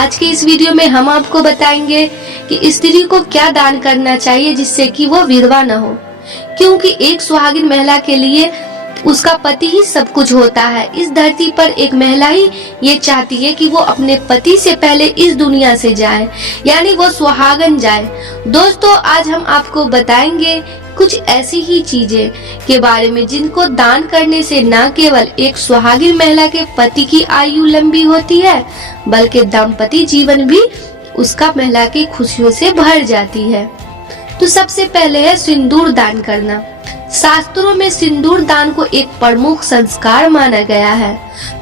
आज के इस वीडियो में हम आपको बताएंगे कि स्त्री को क्या दान करना चाहिए जिससे कि वो विधवा न हो, क्योंकि एक सुहागिन महिला के लिए उसका पति ही सब कुछ होता है। इस धरती पर एक महिला ही ये चाहती है कि वो अपने पति से पहले इस दुनिया से जाए, यानी वो सुहागन जाए। दोस्तों, आज हम आपको बताएंगे कुछ ऐसी ही चीजें के बारे में जिनको दान करने से न केवल एक सुहागिन महिला के पति की आयु लंबी होती है, बल्कि दाम्पत्य जीवन भी उसका महिला की खुशियों से भर जाती है। तो सबसे पहले है सिंदूर दान करना। शास्त्रों में सिंदूर दान को एक प्रमुख संस्कार माना गया है।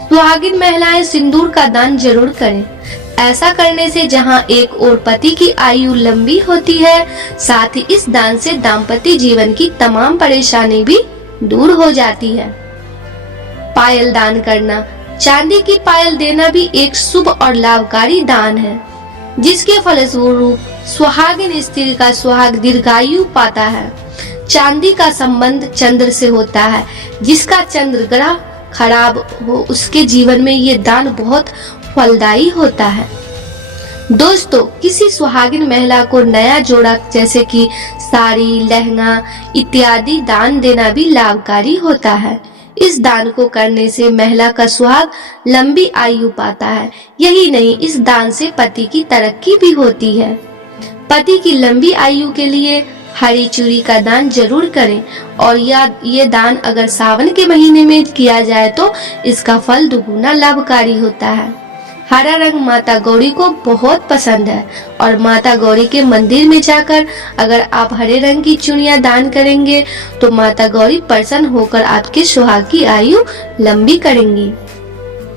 सुहागिन महिलाएं सिंदूर का दान जरूर करें। ऐसा करने से जहां एक और पति की आयु लंबी होती है, साथ ही इस दान से दाम्पत्य जीवन की तमाम परेशानी भी दूर हो जाती है। पायल दान करना। चांदी की पायल देना भी एक शुभ और लाभकारी दान है, जिसके फलस्वरूप सुहागिन स्त्री का सुहाग दीर्घायु पाता है। चांदी का संबंध चंद्र से होता है, जिसका चंद्र ग्रह खराब हो उसके जीवन में ये दान बहुत फलदायी होता है। दोस्तों, किसी सुहागिन महिला को नया जोड़ा जैसे कि साड़ी, लहंगा इत्यादि दान देना भी लाभकारी होता है। इस दान को करने से महिला का सुहाग लंबी आयु पाता है। यही नहीं, इस दान से पति की तरक्की भी होती है। पति की लंबी आयु के लिए हरी चूड़ी का दान जरूर करें, और ये दान अगर सावन के महीने में किया जाए तो इसका फल दुगुना लाभकारी होता है। हरा रंग माता गौरी को बहुत पसंद है, और माता गौरी के मंदिर में जाकर अगर आप हरे रंग की चूड़ियां दान करेंगे तो माता गौरी प्रसन्न होकर आपके सुहाग की आयु लंबी करेंगी।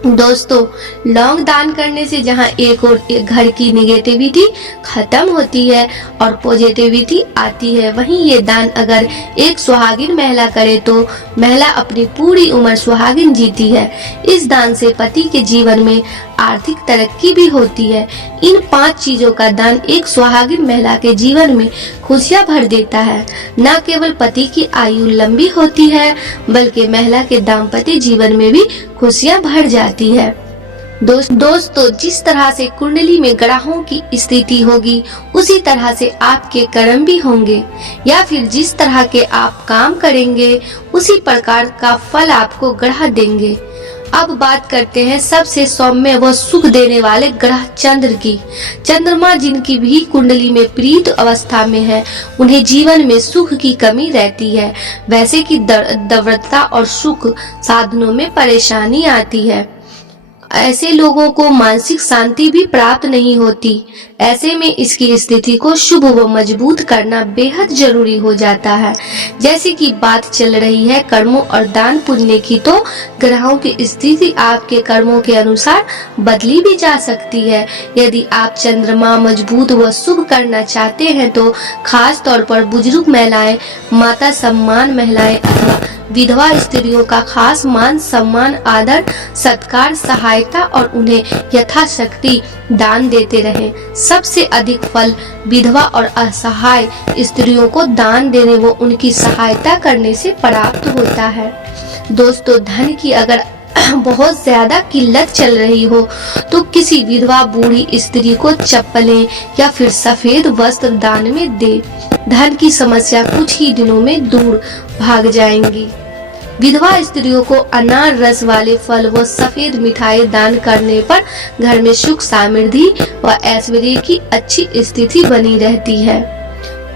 दोस्तों, लौंग दान करने से जहां एक और घर की निगेटिविटी खत्म होती है और पॉजिटिविटी आती है, वहीं ये दान अगर एक सुहागिन महिला करे तो महिला अपनी पूरी उम्र सुहागिन जीती है। इस दान से पति के जीवन में आर्थिक तरक्की भी होती है। इन 5 चीजों का दान एक सुहागिन महिला के जीवन में खुशियां भर देता है। न केवल पति की आयु लंबी होती है, बल्कि महिला के दाम्पत्य जीवन में भी खुशियां भर जाती है। दोस्तों, जिस तरह से कुंडली में ग्रहों की स्थिति होगी, उसी तरह से आपके कर्म भी होंगे, या फिर जिस तरह के आप काम करेंगे उसी प्रकार का फल आपको ग्रह देंगे। अब बात करते हैं सबसे सौम्य व सुख देने वाले ग्रह चंद्र की। चंद्रमा जिनकी भी कुंडली में प्रीत अवस्था में है, उन्हें जीवन में सुख की कमी रहती है। वैसे कि दृढ़ता और सुख साधनों में परेशानी आती है। ऐसे लोगों को मानसिक शांति भी प्राप्त नहीं होती। ऐसे में इसकी स्थिति को शुभ व मजबूत करना बेहद जरूरी हो जाता है। जैसे कि बात चल रही है कर्मों और दान पुण्य की, तो ग्रहों की स्थिति आपके कर्मों के अनुसार बदली भी जा सकती है। यदि आप चंद्रमा मजबूत व शुभ करना चाहते हैं तो खास तौर पर बुजुर्ग महिलाएं, माता सम्मान महिलाएं अथवा विधवा स्त्रियों का खास मान सम्मान, आदर, सत्कार, सहायता और उन्हें यथाशक्ति दान देते रहें। सबसे अधिक फल विधवा और असहाय स्त्रियों को दान देने व उनकी सहायता करने से प्राप्त होता है। दोस्तों, धन की अगर बहुत ज्यादा किल्लत चल रही हो तो किसी विधवा बूढ़ी स्त्री को चप्पलें या फिर सफेद वस्त्र दान में दे। धन की समस्या कुछ ही दिनों में दूर भाग जाएंगी। विधवा स्त्रियों को अनार रस वाले फल व सफेद मिठाई दान करने पर घर में सुख समृद्धि व ऐश्वर्य की अच्छी स्थिति बनी रहती है।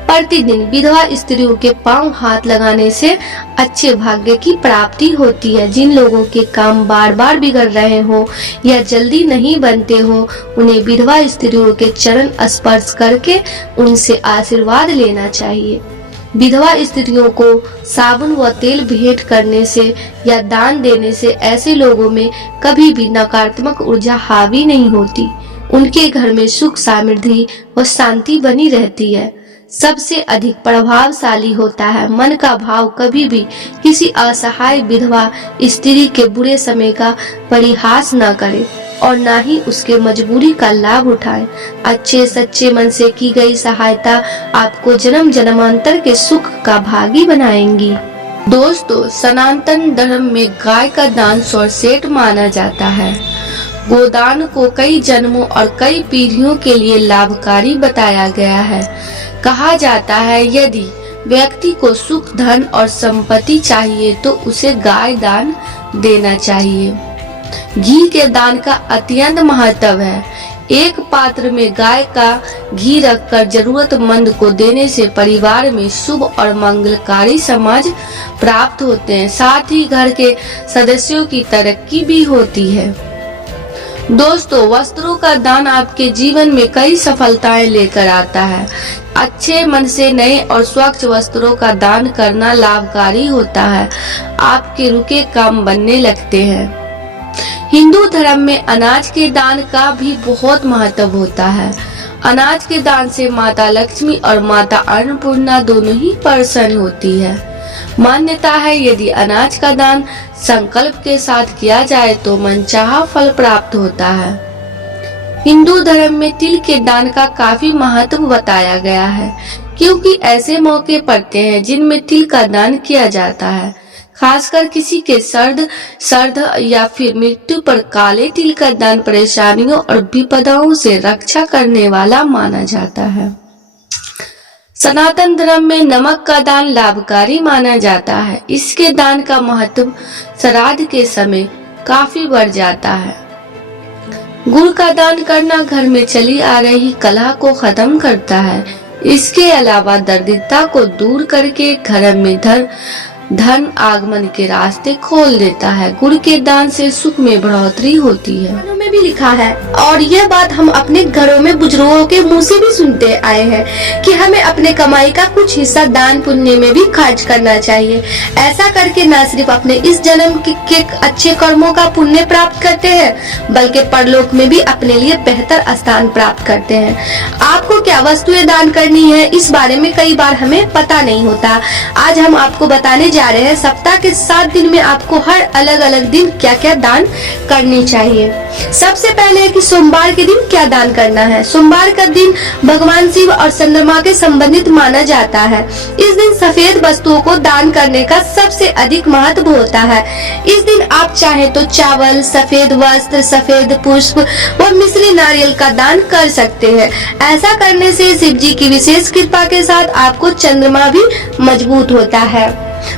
प्रतिदिन विधवा स्त्रियों के पांव हाथ लगाने से अच्छे भाग्य की प्राप्ति होती है। जिन लोगों के काम बार बार बिगड़ रहे हो या जल्दी नहीं बनते हो, उन्हें विधवा स्त्रियों के चरण स्पर्श करके उनसे आशीर्वाद लेना चाहिए। विधवा स्त्रियों को साबुन व तेल भेंट करने से या दान देने से ऐसे लोगों में कभी भी नकारात्मक ऊर्जा हावी नहीं होती। उनके घर में सुख समृद्धि व शांति बनी रहती है। सबसे अधिक प्रभावशाली होता है मन का भाव। कभी भी किसी असहाय विधवा स्त्री के बुरे समय का परिहास न करे और ना ही उसके मजबूरी का लाभ उठाएं। अच्छे सच्चे मन से की गई सहायता आपको जन्म जन्मांतर के सुख का भागी बनाएंगी। दोस्तों, सनातन धर्म में गाय का दान सर्वश्रेष्ठ माना जाता है। गोदान को कई जन्मों और कई पीढ़ियों के लिए लाभकारी बताया गया है। कहा जाता है यदि व्यक्ति को सुख, धन और संपत्ति चाहिए तो उसे गाय दान देना चाहिए। घी के दान का अत्यंत महत्व है। एक पात्र में गाय का घी रखकर जरूरतमंद को देने से परिवार में शुभ और मंगलकारी समाज प्राप्त होते हैं। साथ ही घर के सदस्यों की तरक्की भी होती है। दोस्तों, वस्त्रों का दान आपके जीवन में कई सफलताएं लेकर आता है। अच्छे मन से नए और स्वच्छ वस्त्रों का दान करना लाभकारी होता है। आपके रुके काम बनने लगते हैं। हिंदू धर्म में अनाज के दान का भी बहुत महत्व होता है। अनाज के दान से माता लक्ष्मी और माता अन्नपूर्णा दोनों ही प्रसन्न होती है। मान्यता है यदि अनाज का दान संकल्प के साथ किया जाए तो मनचाहा फल प्राप्त होता है। हिंदू धर्म में तिल के दान का काफी महत्व बताया गया है, क्योंकि ऐसे मौके पड़ते हैं जिनमें तिल का दान किया जाता है। खासकर किसी के श्राद्ध या फिर मृत्यु पर काले तिल का दान परेशानियों और विपदाओं से रक्षा करने वाला माना जाता है। सनातन धर्म में नमक का दान लाभकारी माना जाता है। इसके दान का महत्व श्राद्ध के समय काफी बढ़ जाता है। गुड़ का दान करना घर में चली आ रही कलह को खत्म करता है। इसके अलावा दरिद्रता को दूर करके घर में धन आगमन के रास्ते खोल देता है। गुड़ के दान से सुख में बढ़ोतरी होती है। में भी लिखा है और यह बात हम अपने घरों में बुजुर्गों के मुंह से भी सुनते आए हैं कि हमें अपने कमाई का कुछ हिस्सा दान पुण्य में भी खर्च करना चाहिए। ऐसा करके न सिर्फ अपने इस जन्म के अच्छे कर्मों का पुण्य प्राप्त करते हैं, बल्कि परलोक में भी अपने लिए बेहतर स्थान प्राप्त करते हैं। आपको क्या वस्तुएं दान करनी है, इस बारे में कई बार हमें पता नहीं होता। आज हम आपको बताने जा रहे हैं सप्ताह के 7 दिन में आपको हर अलग अलग दिन क्या क्या दान करनी चाहिए। सबसे पहले है कि सोमवार के दिन क्या दान करना है। सोमवार का दिन भगवान शिव और चंद्रमा के संबंधित माना जाता है। इस दिन सफेद वस्तुओं को दान करने का सबसे अधिक महत्व होता है। इस दिन आप चाहे तो चावल, सफेद वस्त्र, सफेद पुष्प व मिश्री नारियल का दान कर सकते हैं। ऐसा करने से शिव जी की विशेष कृपा के साथ आपको चंद्रमा भी मजबूत होता है।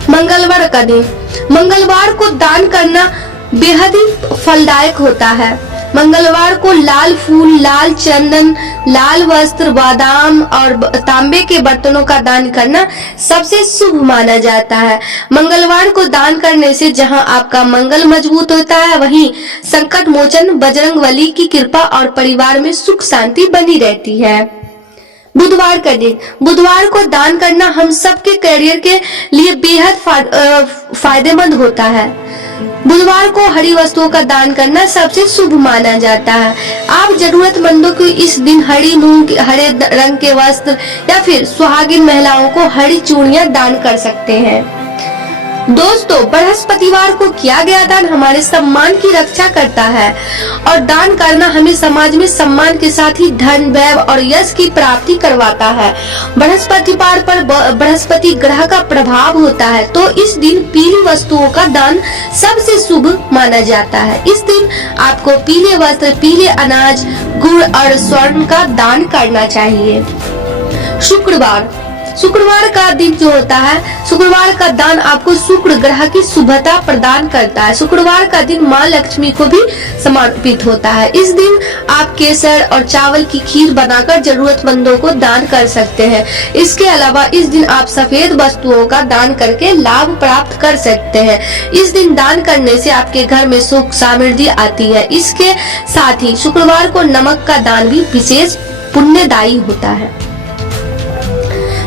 मंगलवार का दिन, मंगलवार को दान करना बेहद ही फलदायक होता है। मंगलवार को लाल फूल, लाल चंदन, लाल वस्त्र, बादाम और तांबे के बर्तनों का दान करना सबसे शुभ माना जाता है। मंगलवार को दान करने से जहां आपका मंगल मजबूत होता है, वहीं संकट मोचन बजरंगबली की कृपा और परिवार में सुख शांति बनी रहती है। बुधवार का दिन, बुधवार को दान करना हम सबके करियर के लिए बेहद फायदेमंद होता है। बुधवार को हरी वस्तुओं का दान करना सबसे शुभ माना जाता है। आप जरूरतमंदों को इस दिन हरी मूंग, हरे रंग के वस्त्र या फिर सुहागिन महिलाओं को हरी चूड़ियां दान कर सकते हैं। दोस्तों, बृहस्पतिवार को किया गया दान हमारे सम्मान की रक्षा करता है और दान करना हमें समाज में सम्मान के साथ ही धन, वैभव और यश की प्राप्ति करवाता है। बृहस्पतिवार पर बृहस्पति ग्रह का प्रभाव होता है, तो इस दिन पीली वस्तुओं का दान सबसे शुभ माना जाता है। इस दिन आपको पीले वस्त्र, पीले अनाज, गुड़ और स्वर्ण का दान करना चाहिए। शुक्रवार का दिन जो होता है, शुक्रवार का दान आपको शुक्र ग्रह की शुभता प्रदान करता है। शुक्रवार का दिन माँ लक्ष्मी को भी समर्पित होता है। इस दिन आप केसर और चावल की खीर बनाकर जरूरतमंदों को दान कर सकते हैं। इसके अलावा इस दिन आप सफेद वस्तुओं का दान करके लाभ प्राप्त कर सकते हैं। इस दिन दान करने से आपके घर में सुख समृद्धि आती है। इसके साथ ही शुक्रवार को नमक का दान भी विशेष पुण्यदायी होता है।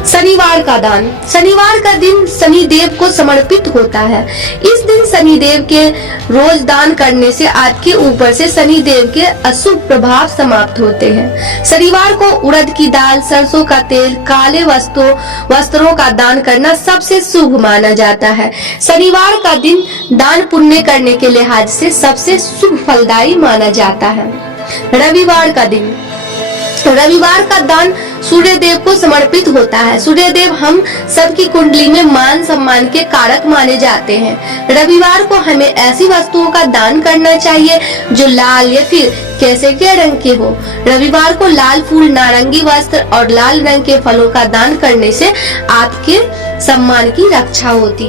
शनिवार का दान, शनिवार का दिन शनि देव को समर्पित होता है। इस दिन शनि देव के रोज दान करने से आपके ऊपर से शनि देव के अशुभ प्रभाव समाप्त होते हैं। शनिवार को उड़द की दाल, सरसों का तेल, काले वस्त्रों का दान करना सबसे शुभ माना जाता है। शनिवार का दिन दान पुण्य करने के लिहाज से सबसे शुभ फलदायी माना जाता है। रविवार का दिन, रविवार का दान सूर्य देव को समर्पित होता है। सूर्य देव हम सबकी कुंडली में मान सम्मान के कारक माने जाते हैं। रविवार को हमें ऐसी वस्तुओं का दान करना चाहिए जो लाल या फिर कैसे के रंग के हो। रविवार को लाल फूल, नारंगी वस्त्र और लाल रंग के फलों का दान करने से आपके सम्मान की रक्षा होती है।